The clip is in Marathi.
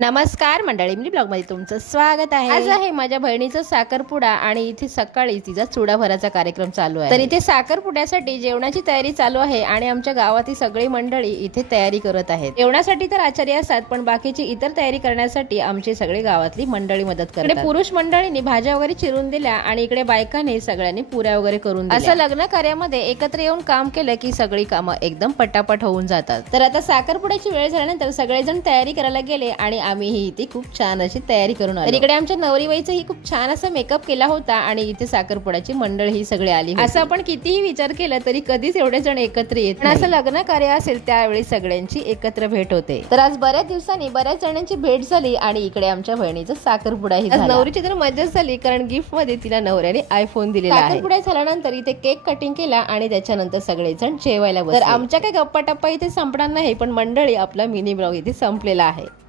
नमस्कार मंडळी, मी ब्लॉग मध्ये तुमचं स्वागत आहे। आज आहे माझ्या बहिणीचा साखरपुडा आणि इथे सकाळी तिचा चुडा भराचा कार्यक्रम चालू आहे। तर इथे साखरपुड्यासाठी जेवणाची तयारी चालू आहे आणि आमच्या गावातील सगळी मंडळी इथे तयारी करत आहेत। जेवणासाठी तर आचार्य असतात, पण बाकीची इतर तयारी करण्यासाठी आमची सगळी गावातली मंडळी मदत करतात। पुरुष मंडळींनी भाज्या वगैरे चिरून दिल्या आणि इकडे बायकांनी सगळ्यांनी पुऱ्या वगैरे करून दिल्या। असं लग्न कार्यामध्ये एकत्र येऊन काम केलं की सगळी कामं एकदम पटापट होऊन जातात। तर आता साखरपुड्याची वेळ झाल्यानंतर सगळेजण तयारी करायला गेले आणि आम्ही ही इथे खूप छान अशी तयारी करून आलो। इकडे आमच्या नवरीबाईचं ही खूप छान असा मेकअप केला होता आणि इथे साखरपुड्याची मंडळ ही सगळी आली होती। असं आपण कितीही विचार केला तरी कधीच एवढे जण एकत्र येत नाही। असं लग्न कार्य असेल त्यावेळी सगळ्यांची एकत्र भेट होते। तर आज बऱ्याच दिवसांनी बऱ्याच जणांची भेट झाली आणि इकडे आमच्या बहिणीचा साखरपुडा ही झाला। नवरीची तर मजाच झाली, कारण गिफ्ट मध्ये तिला नवऱ्याने आयफोन दिलेला आहे। साखरपुडा झाल्यानंतर इथे केक कटिंग केला आणि त्याच्यानंतर सगळेजण जेवायला बसले। तर आमच्या काही गप्पा टप्पा इथे संपणार नाही, पण मंडळी आपला मिनी ब्लॉग इथे संपलेला आहे।